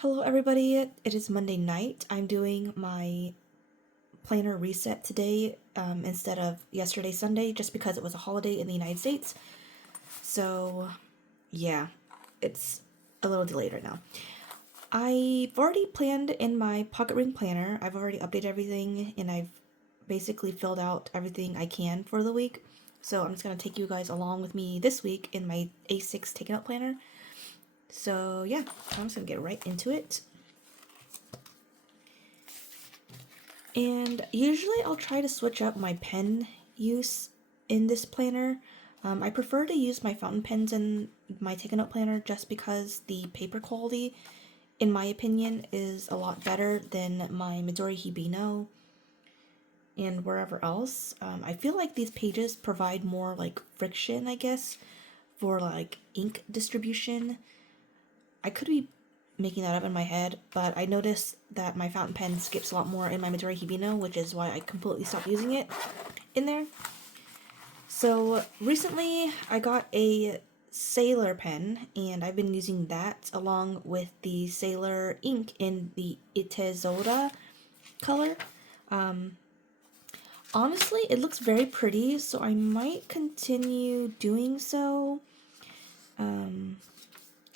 Hello everybody, it is Monday night. I'm doing my planner reset today instead of yesterday Sunday just because it was a holiday in the United States. So yeah, it's a little delayed right now. I've already planned in my pocket ring planner. I've already updated everything and I've basically filled out everything I can for the week. So I'm just going to take you guys along with me this week in my A6 taken out planner. So yeah, I'm just going to get right into it. And usually I'll try to switch up my pen use in this planner. I prefer to use my fountain pens in my Take a Note planner just because the paper quality, in my opinion, is a lot better than my Midori Hibino and wherever else. I feel like these pages provide more like friction, I guess, for like ink distribution. I could be making that up in my head, but I noticed that my fountain pen skips a lot more in my Midori Hibino, which is why I completely stopped using it in there. So recently I got a Sailor pen, and I've been using that along with the Sailor ink in the Itezora color. Honestly, it looks very pretty, so I might continue doing so.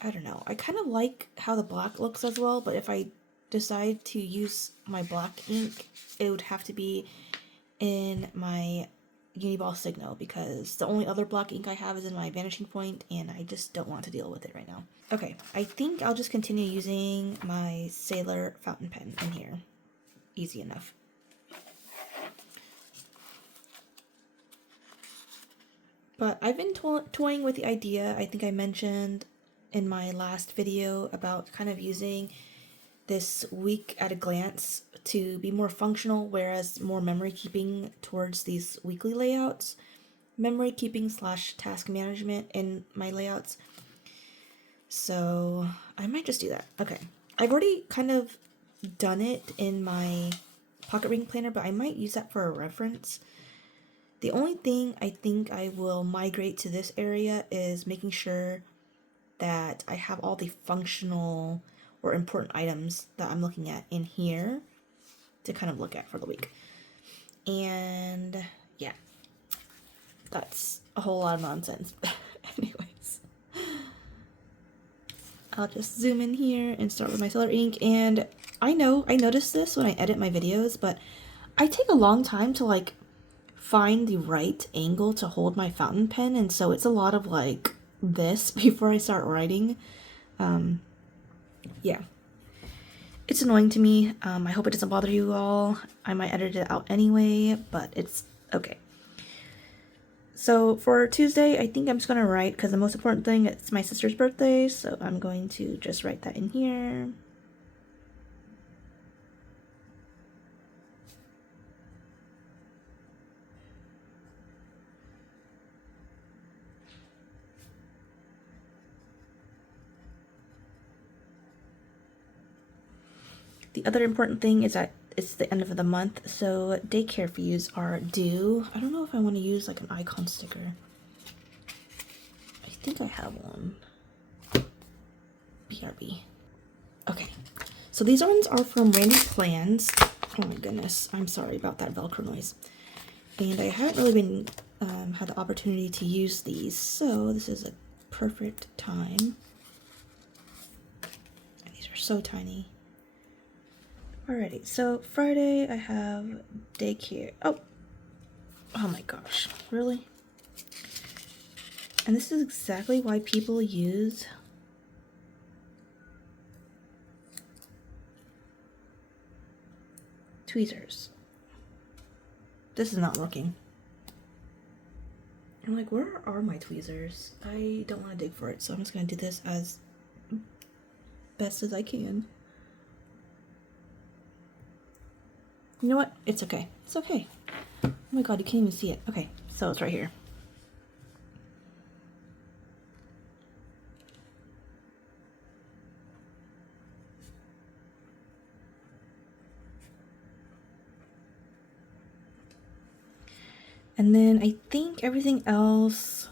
I don't know. I kind of like how the black looks as well, but if I decide to use my black ink, it would have to be in my Uniball Signo because the only other black ink I have is in my Vanishing Point, and I just don't want to deal with it right now. Okay, I think I'll just continue using my Sailor fountain pen in here. Easy enough. But I've been toying with the idea, I think I mentioned in my last video, about kind of using this week at a glance to be more functional, whereas more memory keeping towards these weekly layouts. Memory keeping / task management in my layouts. So I might just do that. Okay. I've already kind of done it in my pocket ring planner, but I might use that for a reference. The only thing I think I will migrate to this area is making sure that I have all the functional or important items that I'm looking at in here to kind of look at for the week. And yeah, that's a whole lot of nonsense. Anyways, I'll just zoom in here and start with my Sailor ink. And I notice this when I edit my videos, but I take a long time to like find the right angle to hold my fountain pen, and so it's a lot of like this before I start writing. Yeah, it's annoying to me. I hope it doesn't bother you all. I might edit it out anyway, but it's okay. So for Tuesday, I think I'm just gonna write, because the most important thing, it's my sister's birthday, so I'm going to just write that in here. The other important thing is that it's the end of the month, so daycare fees are due. I don't know if I want to use like an icon sticker. I think I have one. BRB. Okay, so these ones are from Randy Plans. Oh my goodness, I'm sorry about that Velcro noise. And I haven't really been had the opportunity to use these, so this is a perfect time. And these are so tiny. Alrighty, so Friday I have daycare. Oh my gosh, really? And this is exactly why people use tweezers. This is not working. I'm like, where are my tweezers? I don't want to dig for it, so I'm just going to do this as best as I can. You know what? It's okay. It's okay. Oh my god, you can't even see it. Okay, so it's right here. And then I think everything else...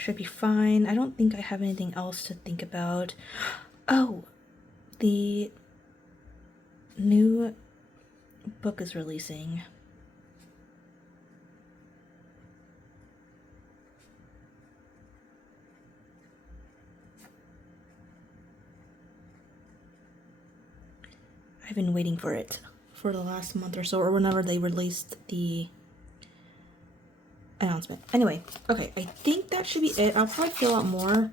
should be fine. I don't think I have anything else to think about. Oh, the new book is releasing. I've been waiting for it for the last month or so, or whenever they released the announcement. Anyway, okay, I think that should be it. I'll probably fill out more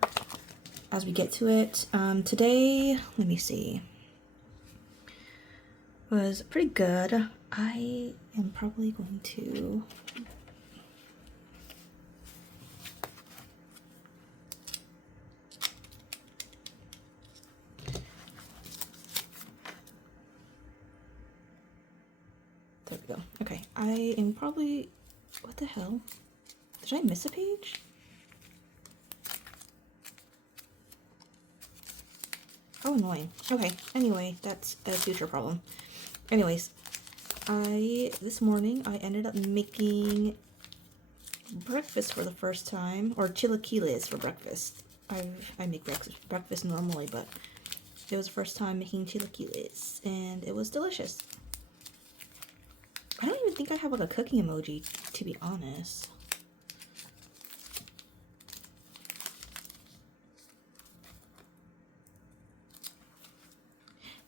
as we get to it. Today, let me see, was pretty good. I am probably going to there we go. Okay, I am probably, what the hell? Did I miss a page? How annoying. Okay, anyway, that's a future problem. Anyways, this morning I ended up making breakfast for the first time, or chilaquiles for breakfast. I make breakfast normally, but it was the first time making chilaquiles, and it was delicious. I don't even think I have like a cooking emoji, to be honest.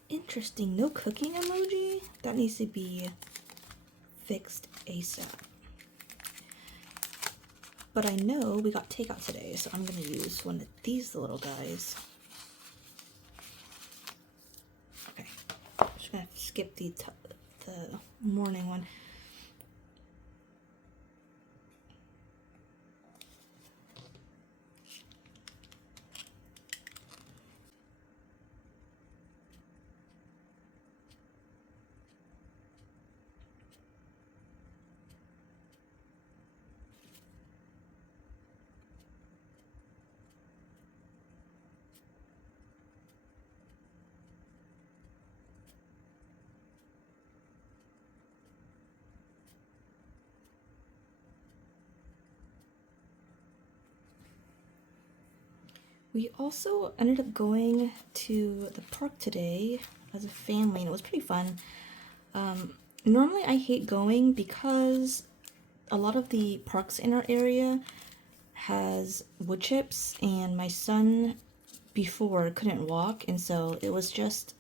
Interesting, no cooking emoji? That needs to be fixed ASAP. But I know we got takeout today, so I'm gonna use one of these little guys. Okay, I'm just gonna skip the morning one. We also ended up going to the park today as a family, and it was pretty fun. Normally I hate going because a lot of the parks in our area has wood chips, and my son before couldn't walk, and so it was just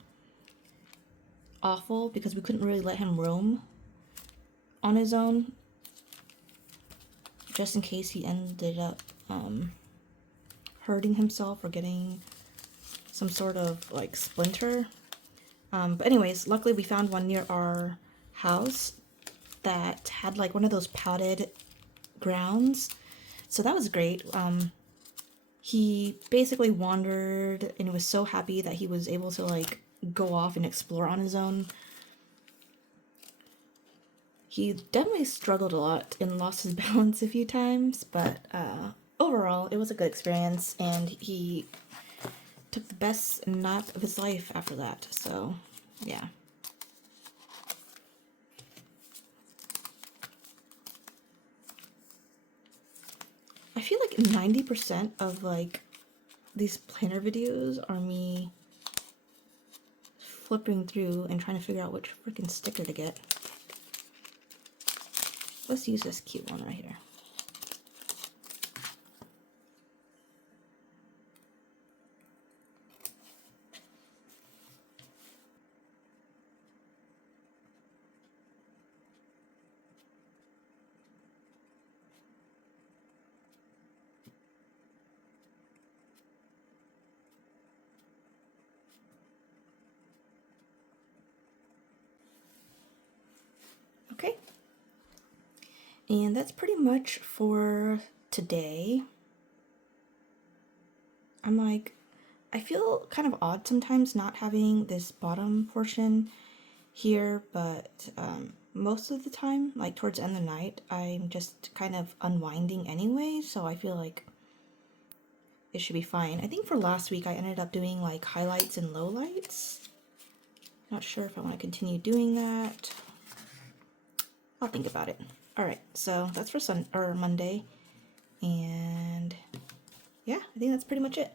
awful because we couldn't really let him roam on his own, just in case he ended up hurting himself or getting some sort of like splinter. But anyways, luckily we found one near our house that had like one of those padded grounds, so that was great. He basically wandered and was so happy that he was able to like go off and explore on his own. He definitely struggled a lot and lost his balance a few times, but overall it was a good experience, and he took the best nap of his life after that, so yeah. I feel like 90% of like these planner videos are me flipping through and trying to figure out which freaking sticker to get. Let's use this cute one right here. Okay. And that's pretty much for today. I'm like, I feel kind of odd sometimes not having this bottom portion here, but most of the time, like towards the end of the night, I'm just kind of unwinding anyway, so I feel like it should be fine. I think for last week I ended up doing like highlights and lowlights. Not sure if I want to continue doing that. I'll think about it. Alright, so that's for Monday. And yeah, I think that's pretty much it.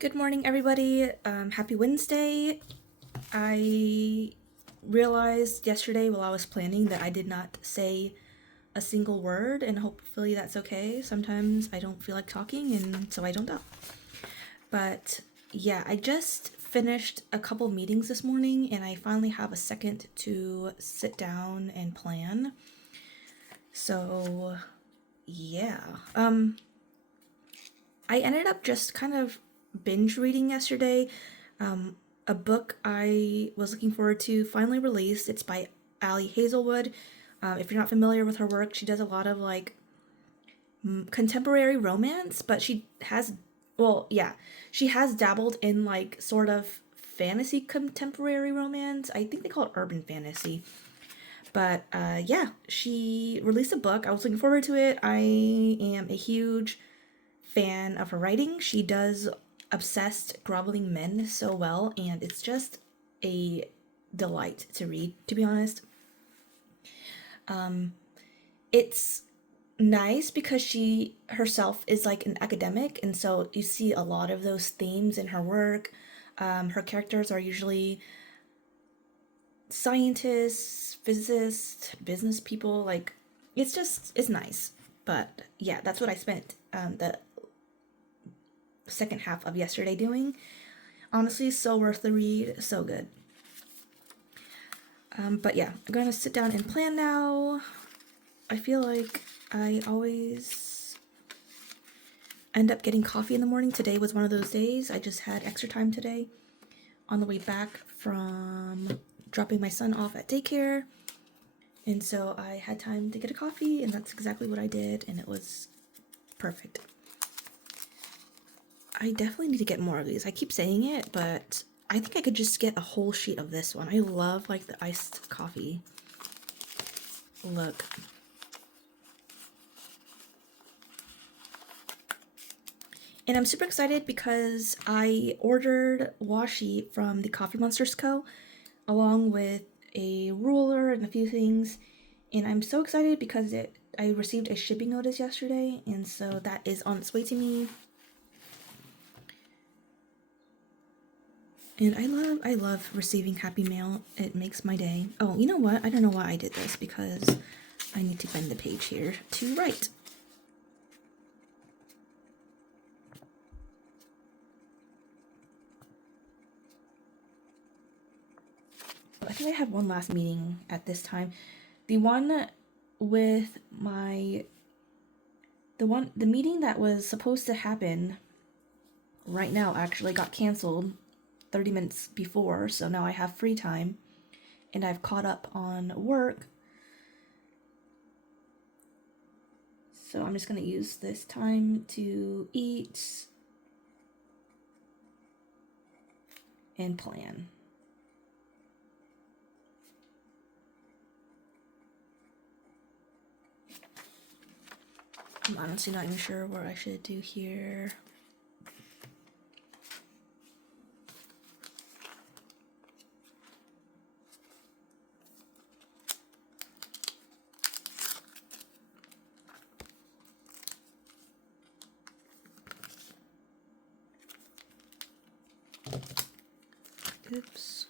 Good morning, everybody. Happy Wednesday. I realized yesterday while I was planning that I did not say a single word, and hopefully that's okay. Sometimes I don't feel like talking, and so I don't talk. But yeah, I just finished a couple meetings this morning, and I finally have a second to sit down and plan. So yeah, I ended up just kind of binge reading yesterday. A book I was looking forward to finally released. It's by Ali Hazelwood. If you're not familiar with her work, she does a lot of like contemporary romance, but she has, well, yeah, she has dabbled in like sort of fantasy contemporary romance. I think they call it urban fantasy. But yeah, she released a book. I was looking forward to it. I am a huge fan of her writing. She does obsessed, groveling men so well, and it's just a delight to read, to be honest. It's nice because she herself is like an academic, and so you see a lot of those themes in her work. Her characters are usually scientists, physicists, business people. Like, it's nice. But yeah, that's what I spent the second half of yesterday doing. Honestly, so worth the read, so good. But yeah, I'm gonna sit down and plan now. I feel like I always end up getting coffee in the morning. Today was one of those days. I just had extra time today on the way back from dropping my son off at daycare. And so I had time to get a coffee, and that's exactly what I did, and it was perfect. I definitely need to get more of these. I keep saying it, but I think I could just get a whole sheet of this one. I love like the iced coffee look. And I'm super excited because I ordered washi from the Coffee Monsters Co. along with a ruler and a few things. And I'm so excited because I received a shipping notice yesterday, and so that is on its way to me. And I love receiving happy mail. It makes my day. Oh, you know what? I don't know why I did this because I need to bend the page here to write. I think I have one last meeting at this time. The one with the meeting that was supposed to happen right now actually got canceled 30 minutes before, so now I have free time and I've caught up on work. So I'm just going to use this time to eat and plan. I'm honestly not even sure what I should do here. Oops.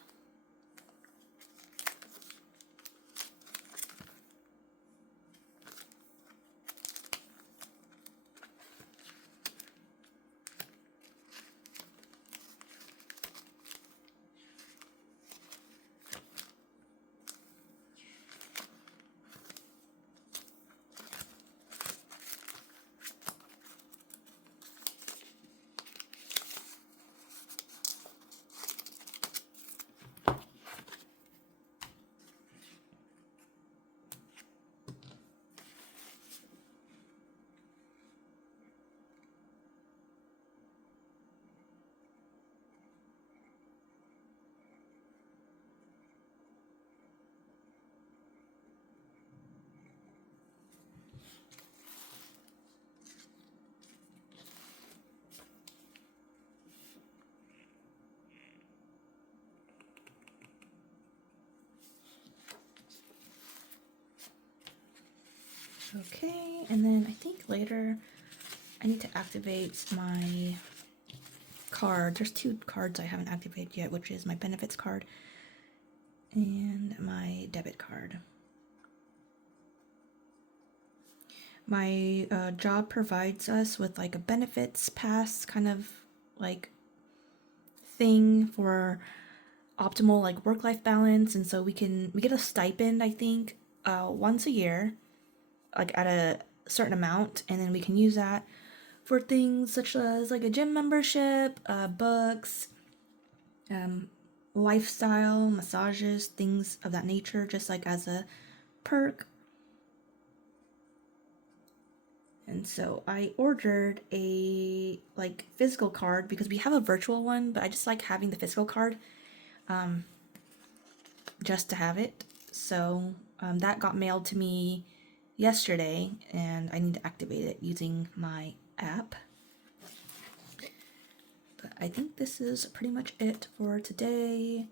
Okay, and then I think later I need to activate my card. There's two cards I haven't activated yet, which is my benefits card and my debit card. My job provides us with like a benefits pass kind of like thing for optimal like work-life balance, and so we get a stipend, I think, once a year, like at a certain amount, and then we can use that for things such as like a gym membership, books, lifestyle, massages, things of that nature, just like as a perk. And so I ordered a like physical card because we have a virtual one, but I just like having the physical card just to have it. So That got mailed to me yesterday, and I need to activate it using my app. But I think this is pretty much it for today.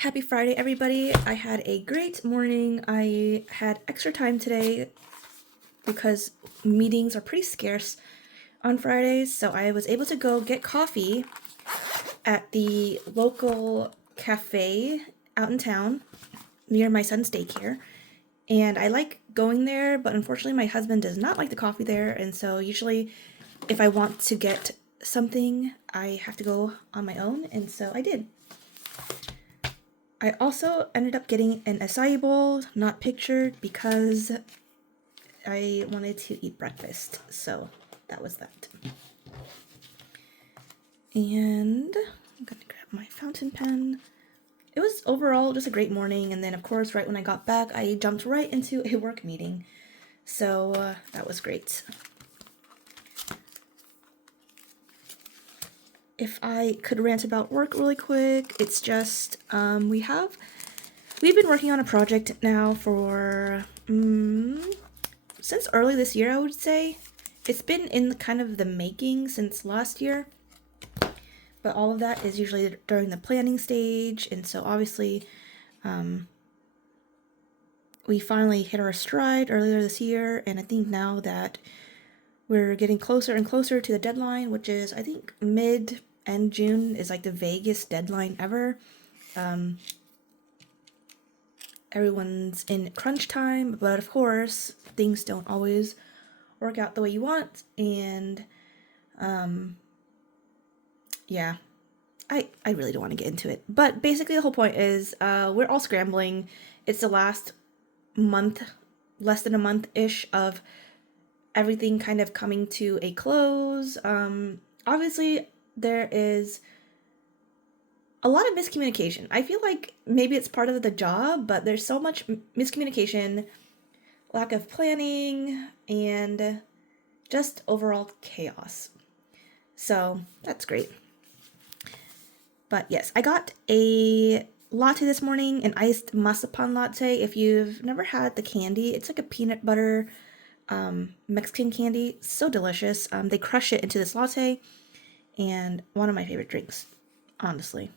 Happy Friday, everybody. I had a great morning. I had extra time today because meetings are pretty scarce on Fridays, so I was able to go get coffee at the local cafe out in town near my son's daycare. And I like going there, but unfortunately my husband does not like the coffee there, and so usually if I want to get something, I have to go on my own, and so I did. I also ended up getting an acai bowl, not pictured, because I wanted to eat breakfast, so that was that. And I'm gonna grab my fountain pen. It was overall just a great morning, and then of course right when I got back I jumped right into a work meeting, so that was great. If I could rant about work really quick, it's just we've been working on a project now for since early this year, I would say. It's been in kind of the making since last year, but all of that is usually during the planning stage, and so obviously we finally hit our stride earlier this year, and I think now that we're getting closer and closer to the deadline, which is I think mid-end June is like the vaguest deadline ever. Everyone's in crunch time, but of course things don't always work out the way you want, and yeah, I really don't want to get into it. But basically, the whole point is we're all scrambling. It's the last month, less than a month ish of everything kind of coming to a close. Obviously, there is a lot of miscommunication. I feel like maybe it's part of the job, but there's so much miscommunication, lack of planning, and just overall chaos. So that's great. But yes, I got a latte this morning, an iced masapan latte. If you've never had the candy, it's like a peanut butter Mexican candy. So delicious. They crush it into this latte, and one of my favorite drinks, honestly.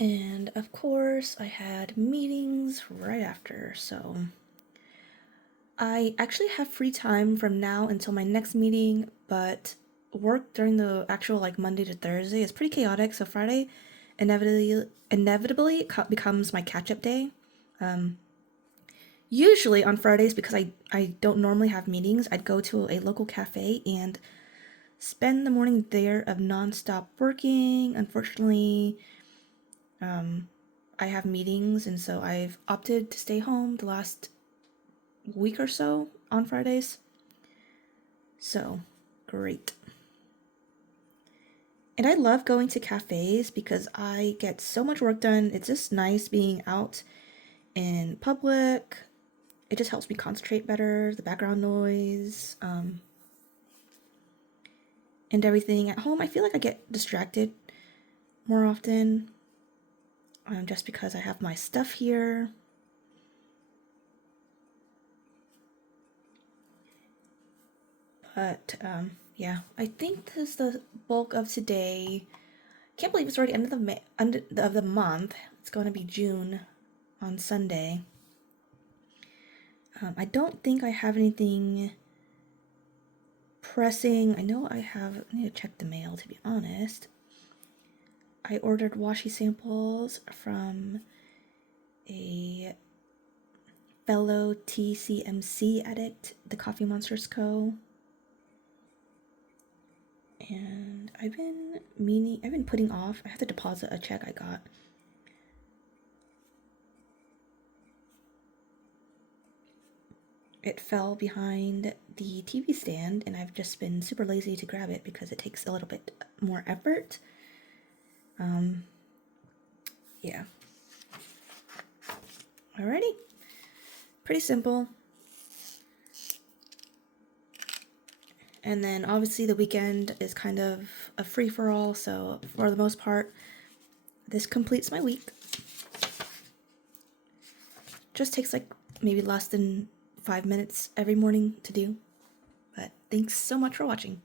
And of course, I had meetings right after, so I actually have free time from now until my next meeting, but work during the actual like Monday to Thursday is pretty chaotic, so Friday inevitably becomes my catch-up day. Um, Usually on Fridays, because I don't normally have meetings, I'd go to a local cafe and spend the morning there of nonstop working. Unfortunately, I have meetings, and so I've opted to stay home the last week or so on Fridays. So, great. And I love going to cafes because I get so much work done. It's just nice being out in public. It just helps me concentrate better, the background noise, and everything. At home, I feel like I get distracted more often, just because I have my stuff here. But yeah, I think this is the bulk of today. Can't believe it's already end of the month. It's going to be June on Sunday. I don't think I have anything pressing. I know I need to check the mail, to be honest. I ordered washi samples from a fellow TCMC addict, the Coffee Monsters Co. And I've been putting off. I have to deposit a check I got. It fell behind the TV stand, and I've just been super lazy to grab it because it takes a little bit more effort. Yeah. Alrighty. Pretty simple. And then obviously the weekend is kind of a free-for-all, so for the most part, this completes my week. Just takes like maybe less than 5 minutes every morning to do. But thanks so much for watching.